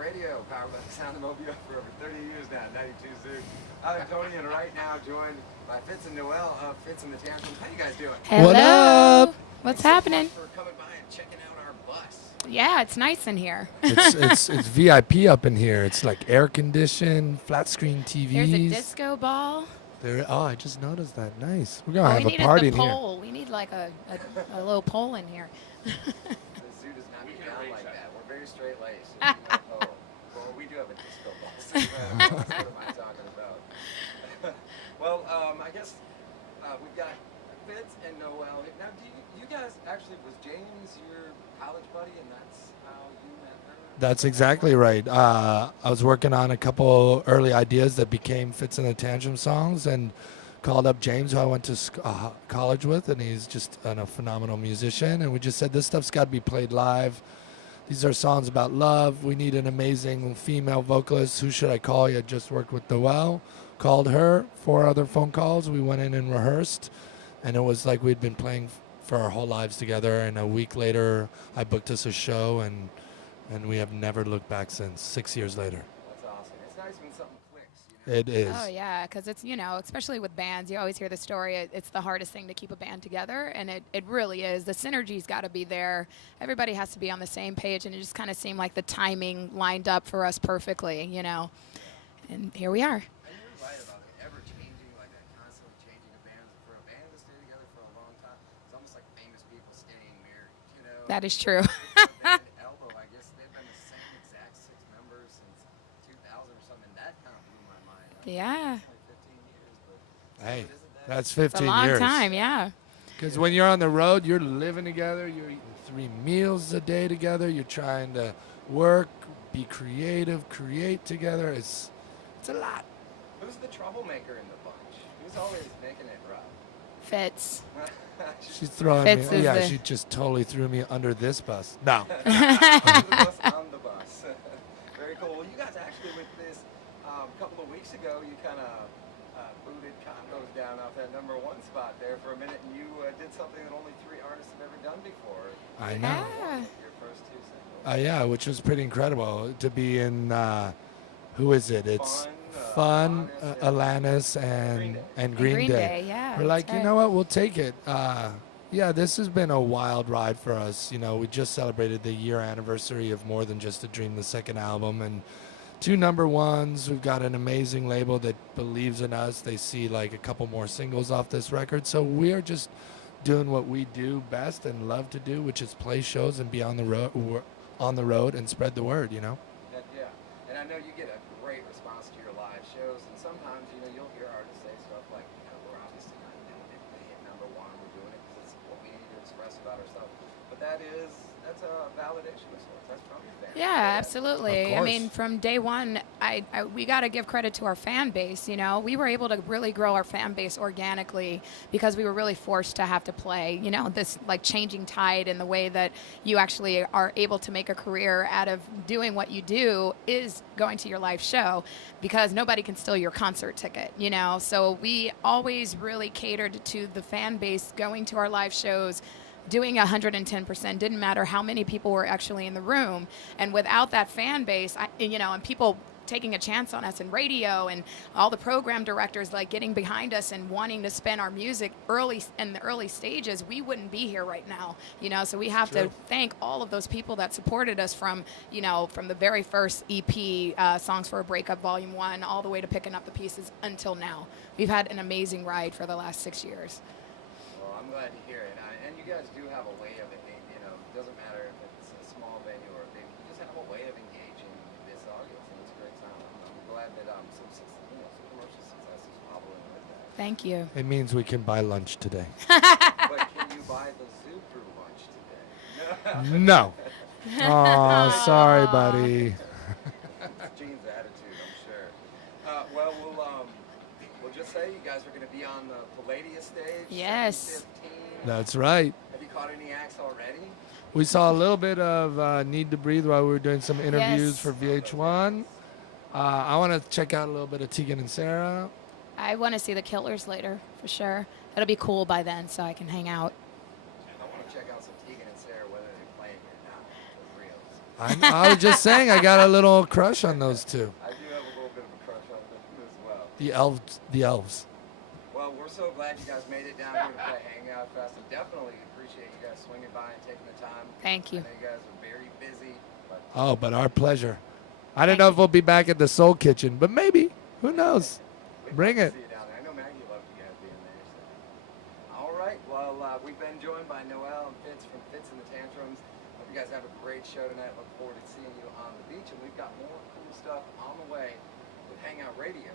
Radio, powered by the Sound of Mobile for over 30 years now, 92 Zoo. I'm Tony, and right now joined by Fitz and Noel of Fitz and the Tantrums. How you guys doing? Hello. What up? What's Thanks so happening? much for coming by and checking out our bus. Yeah, it's nice in here. It's VIP up in here. It's like air conditioned, flat screen TVs. There's a disco ball. Oh, I just noticed that. Nice. We're gonna All have we a need party is in the here. pole. We need like a little pole in here. The zoo does not get down like that. We're very straight laced. Oh, well, we do have a disco ball. So, what am I talking about? Well, I guess we've got Fitz and Noel. Now, you guys actually, was James your college buddy, and that's how you met her? That's exactly right. I was working on a couple early ideas that became Fitz and the Tantrum songs, and called up James, who I went to college with, and he's just a phenomenal musician. And we just said, this stuff's got to be played live. These are songs about love. We need an amazing female vocalist. Who should I call? I just worked with Noel. Called her. 4 other phone calls. We went in and rehearsed, and it was like we'd been playing for our whole lives together. And a week later, I booked us a show, and we have never looked back since. 6 years later. That's awesome. It's nice when something clicks. It is. Oh yeah, because it's, especially with bands, you always hear the story. It's the hardest thing to keep a band together, and it really is. The synergy's got to be there. Everybody has to be on the same page, and it just kind of seemed like the timing lined up for us perfectly, And here we are. And you're right about it ever changing, like that constantly changing of bands. For a band to stay together for a long time, it's almost like famous people staying married, That is true. Band Elbow, I guess they've been the same exact 6 members since 2000 or something. That kind of blew my mind. Yeah. Like 15 years, but Hey, isn't that that's It's 15 a long years. time, yeah. Because when you're on the road, you're living together. You're eating 3 meals a day together. You're trying to work, be creative, create together. It's a lot. who's the troublemaker in the bunch? Who's always making it rough? Fits. She's throwing Fitz me. is Yeah, the- she just totally threw me under this bus. No. On the bus. Very cool. Well, you guys actually with this couple of weeks ago, you kind of booted Condos down off that #1 spot there for a minute, and you did something that only 3 artists have ever done before. I know. Yeah. Your first 2 singles. Yeah, which was pretty incredible to be in. Who is it? It's Fun, Fun, Alanis, Alanis, and And Green Day. yeah. We're like, you know what? We'll take it. Yeah, this has been a wild ride for us. We just celebrated the year anniversary of More Than Just a Dream, the 2nd album, and 2 #1s. We've got an amazing label that believes in us. They see like a couple more singles off this record. So we are just doing what we do best and love to do, which is play shows and be on the road and spread the word. Yeah. And I know you get a great response to your live shows, and sometimes, you'll hear artists say stuff like, we're obviously not doing it to hit #1, we're doing it because it's what we need to express about ourselves. But that's a validation of sorts. That's from your fans. Yeah, absolutely. Of I mean, course. from day one, we got to give credit to our fan base. We were able to really grow our fan base organically because we were really forced to have to play. This like changing tide in the way that you actually are able to make a career out of doing what you do is going to your live show, because nobody can steal your concert ticket. So we always really catered to the fan base going to our live shows, doing 110%. Didn't matter how many people were actually in the room. And without that fan base, and people taking a chance on us in radio, and all the program directors like getting behind us and wanting to spin our music in the early stages, we wouldn't be here right now. So we have to thank all of those people that supported us from the very first EP, Songs for a Breakup Volume 1, all the way to picking up the pieces until now. We've had an amazing ride for the last 6 years. Well, I'm glad to hear it. And you guys do have a way of it. It doesn't matter if it's a small venue or a big. You just have a way of engaging this audience, and it's a great time. I'm glad that some commercial success is following with that. Thank you. It means we can buy lunch today. But can you buy the Zoo Crew lunch today? No. Oh, sorry, buddy. It's Gene's attitude, I'm sure. Well, we'll just say you guys are going to be on the Palladius stage. Yes. 7/15. That's right. Have you caught any acts already? We saw a little bit of Need to Breathe while we were doing some interviews Yes. for VH1. I want to check out a little bit of Tegan and Sarah. I want to see the Killers later, for sure. It'll be cool by then, so I can hang out. I want to check out some Tegan and Sarah, whether they're playing or not, for reals. I was just saying I got a little crush on those two. I do have a little bit of a crush on them as well. The elves. Well, we're so glad you guys made it down here to play Hangout Fest, and definitely appreciate you guys swinging by and taking the time. Thank you. I know you guys are very busy. But Oh, but our pleasure. I don't know if we'll be back at the Soul Kitchen, but maybe. Who knows? we'd Bring love it. to see you down there. I know Maggie loved you guys being there. So. All right. Well, we've been joined by Noel and Fitz from Fitz and the Tantrums. Hope you guys have a great show tonight. Look forward to seeing you on the beach, and we've got more cool stuff on the way with Hangout Radio.